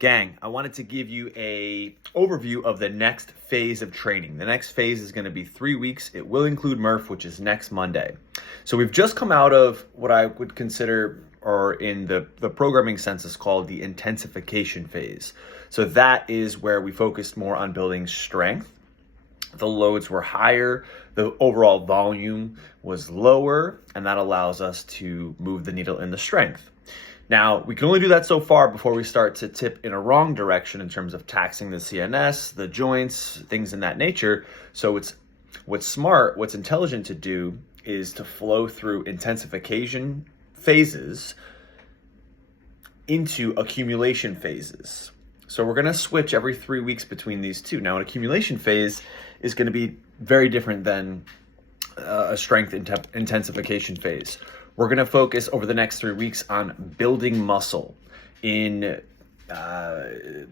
Gang, I wanted to give you a overview of the next phase of training. The next phase is going to be 3 weeks. It will include Murph, which is next Monday. So we've just come out of what I would consider, or in the programming sense, is called the intensification phase. So that is where we focused more on building strength. The loads were higher, the overall volume was lower, and that allows us to move the needle in the strength. Now, we can only do that so far before we start to tip in a wrong direction in terms of taxing the CNS, the joints, things in that nature. So what's intelligent to do is to flow through intensification phases into accumulation phases. So we're going to switch every 3 weeks between these two. Now, an accumulation phase is going to be very different than a strength intensification phase. We're going to focus over the next 3 weeks on building muscle. In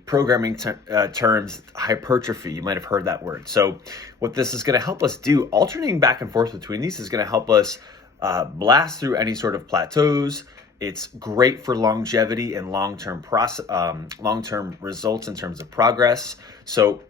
programming terms, hypertrophy. You might have heard that word. So what this is going to help us do, alternating back and forth between these, is going to help us blast through any sort of plateaus. It's great for longevity and long-term results in terms of progress. So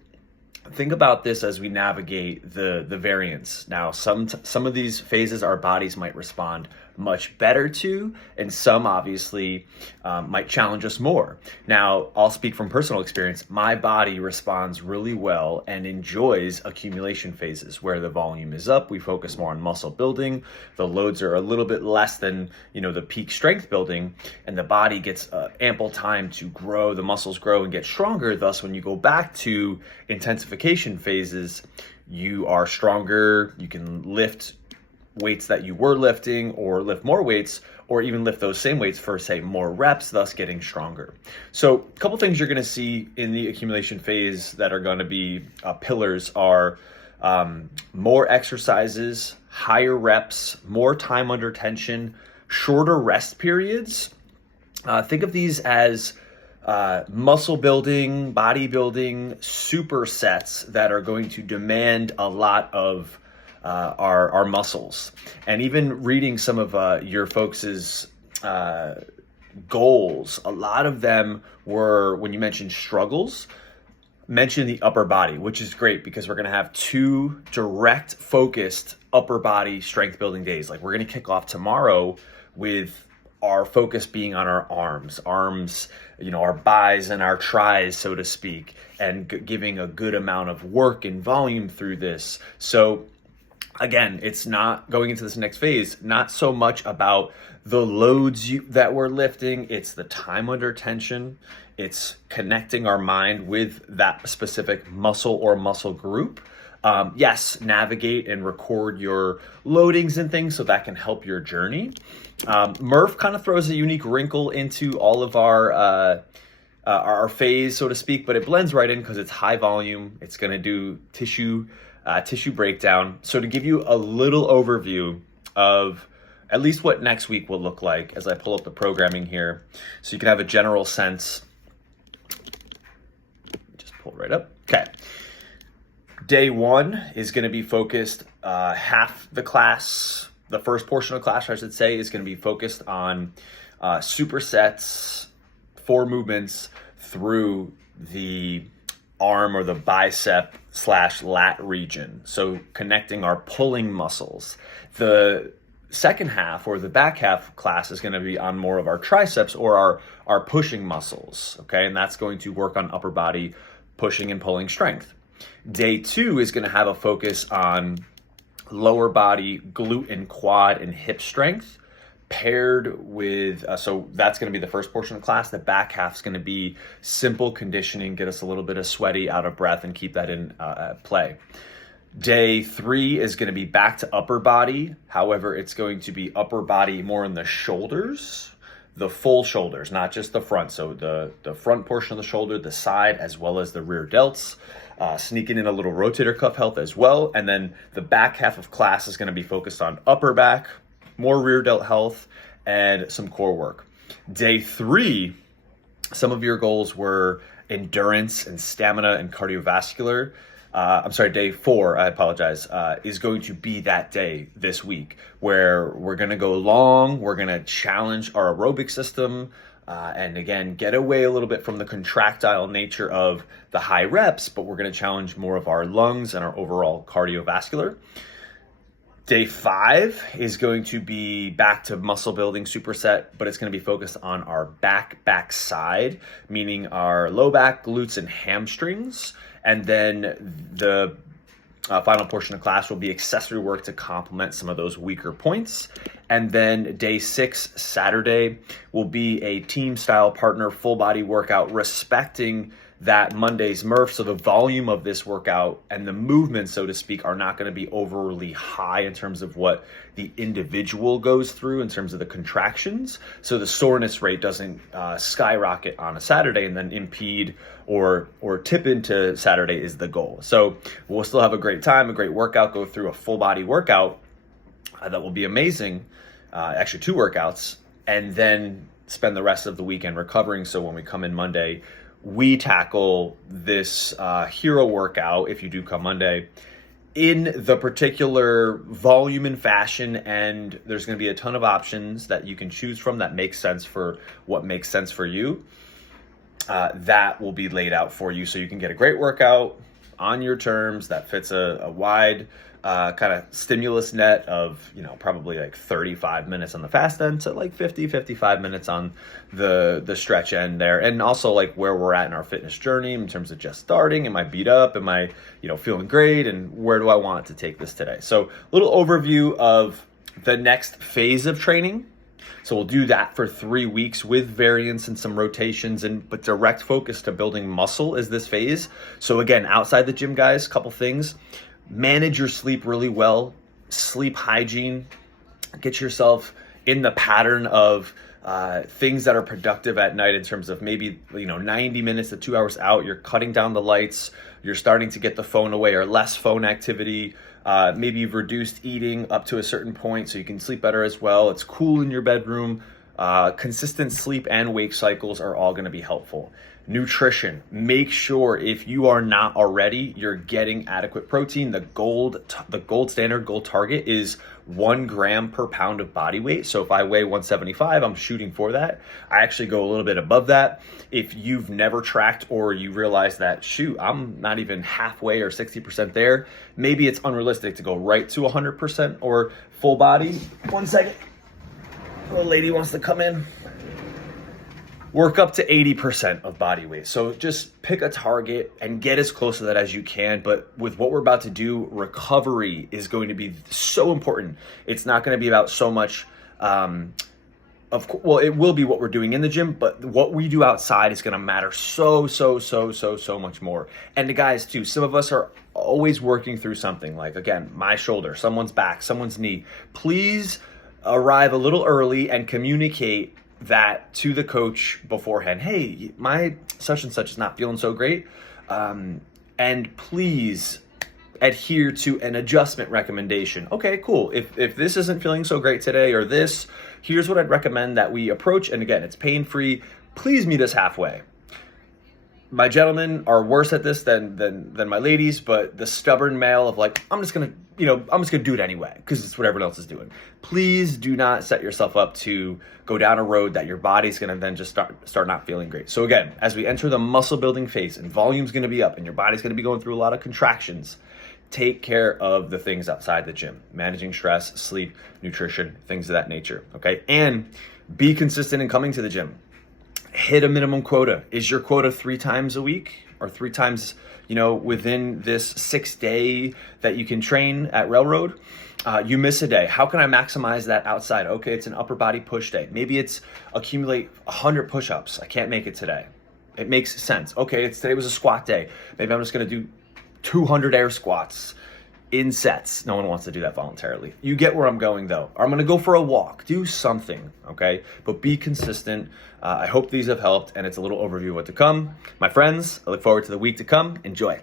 think about this as we navigate the variance. Now, some of these phases our bodies might respond much better to, and some obviously might challenge us more. Now, I'll speak from personal experience. My body responds really well and enjoys accumulation phases where the volume is up. We focus more on muscle building. The loads are a little bit less than the peak strength building, and the body gets ample time to grow. The muscles grow and get stronger. Thus, when you go back to intensification phases, you are stronger. You can lift weights that you were lifting, or lift more weights, or even lift those same weights for, say, more reps, thus getting stronger. So a couple things you're going to see in the accumulation phase that are going to be pillars are more exercises, higher reps, more time under tension, shorter rest periods. Think of these as muscle building, bodybuilding supersets that are going to demand a lot of our muscles. And even reading some of your folks' goals, a lot of them were, when you mentioned struggles, mention the upper body, which is great because we're going to have 2 direct focused upper body strength building days. Like, we're going to kick off tomorrow with our focus being on our arms, our bis and our tris, so to speak, and giving a good amount of work and volume through this. So again, it's not going into this next phase, not so much about the loads that we're lifting. It's the time under tension. It's connecting our mind with that specific muscle or muscle group. Yes, navigate and record your loadings and things so that can help your journey. Murph kind of throws a unique wrinkle into all of our phase, so to speak, but it blends right in because it's high volume. It's going to do tissue breakdown. So to give you a little overview of at least what next week will look like as I pull up the programming here, so you can have a general sense. Just pull it right up. Okay. Day 1 is going to be focused, half the class, the first portion of class, I should say, is going to be focused on supersets, 4 movements through the arm or the bicep / lat region. So connecting our pulling muscles. The second half, or the back half class, is going to be on more of our triceps or our pushing muscles. Okay. And that's going to work on upper body pushing and pulling strength. Day 2 is going to have a focus on lower body glute and quad and hip strength, paired with, so that's going to be the first portion of class. The back half is going to be simple conditioning, get us a little bit of sweaty, out of breath, and keep that in play. Day 3 is going to be back to upper body. However, it's going to be upper body more in the shoulders, the full shoulders, not just the front. So the front portion of the shoulder, the side, as well as the rear delts. Sneaking in a little rotator cuff health as well. And then the back half of class is going to be focused on upper back, more rear delt health, and some core work. Day 3, some of your goals were endurance and stamina and cardiovascular. Day 4, I apologize, is going to be that day this week where we're going to go long. We're going to challenge our aerobic system, And again, get away a little bit from the contractile nature of the high reps, but we're going to challenge more of our lungs and our overall cardiovascular. Day 5 is going to be back to muscle building superset, but it's going to be focused on our back side, meaning our low back, glutes, and hamstrings. And then the final portion of class will be accessory work to complement some of those weaker points. And then day 6, Saturday, will be a team style partner full body workout, respecting that Monday's Murph. So the volume of this workout and the movement, so to speak, are not going to be overly high in terms of what the individual goes through in terms of the contractions. So the soreness rate doesn't skyrocket on a Saturday and then impede or tip into Saturday is the goal. So we'll still have a great time, a great workout, go through a full body workout that will be amazing. Actually 2 workouts, and then spend the rest of the weekend recovering. So when we come in Monday, we tackle this hero workout, if you do come Monday, in the particular volume and fashion, and there's going to be a ton of options that you can choose from that makes sense for what makes sense for you. That will be laid out for you so you can get a great workout on your terms that fits a wide kind of stimulus net of, probably like 35 minutes on the fast end to like 55 minutes on the stretch end there. And also like where we're at in our fitness journey in terms of just starting. Am I beat up? Am I, feeling great? And where do I want to take this today? So little overview of the next phase of training. So we'll do that for 3 weeks with variance and some rotations, but direct focus to building muscle is this phase. So again, outside the gym, guys, couple things. Manage your sleep really well. Sleep hygiene. Get yourself in the pattern of things that are productive at night in terms of maybe 90 minutes to 2 hours out. You're cutting down the lights. You're starting to get the phone away or less phone activity. Maybe you've reduced eating up to a certain point so you can sleep better as well. It's cool in your bedroom. Consistent sleep and wake cycles are all going to be helpful. Nutrition. Make sure if you are not already, you're getting adequate protein. The gold standard, gold target is 1 gram per pound of body weight. So if I weigh 175, I'm shooting for that. I actually go a little bit above that. If you've never tracked or you realize that, shoot, I'm not even halfway or 60% there, maybe it's unrealistic to go right to 100% or full body. 1 second. The lady wants to come in. Work up to 80% of body weight. So just pick a target and get as close to that as you can. But with what we're about to do, recovery is going to be so important. It's not going to be about so much, it will be what we're doing in the gym, but what we do outside is going to matter so much more. And the guys too, some of us are always working through something like, again, my shoulder, someone's back, someone's knee. Please arrive a little early and communicate that to the coach beforehand. Hey, my such and such is not feeling so great. And please adhere to an adjustment recommendation. Okay, cool. If this isn't feeling so great today or this, here's what I'd recommend that we approach. And again, it's pain-free. Please meet us halfway. My gentlemen are worse at this than my ladies, but the stubborn male of like, I'm just gonna do it anyway because it's what everyone else is doing. Please do not set yourself up to go down a road that your body's gonna then just start not feeling great. So again, as we enter the muscle building phase and volume's gonna be up and your body's gonna be going through a lot of contractions, take care of the things outside the gym, managing stress, sleep, nutrition, things of that nature. Okay, and be consistent in coming to the gym. Hit a minimum quota. Is your quota 3 times a week or 3 times, within this 6-day that you can train at Railroad? You miss a day. How can I maximize that outside? Okay, it's an upper body push day. Maybe it's accumulate 100 push-ups. I can't make it today. It makes sense. Okay, today was a squat day. Maybe I'm just going to do 200 air squats in sets. No one wants to do that voluntarily. You get where I'm going though. I'm going to go for a walk. Do something, okay? But be consistent. I hope these have helped, and it's a little overview of what to come. My friends, I look forward to the week to come. Enjoy.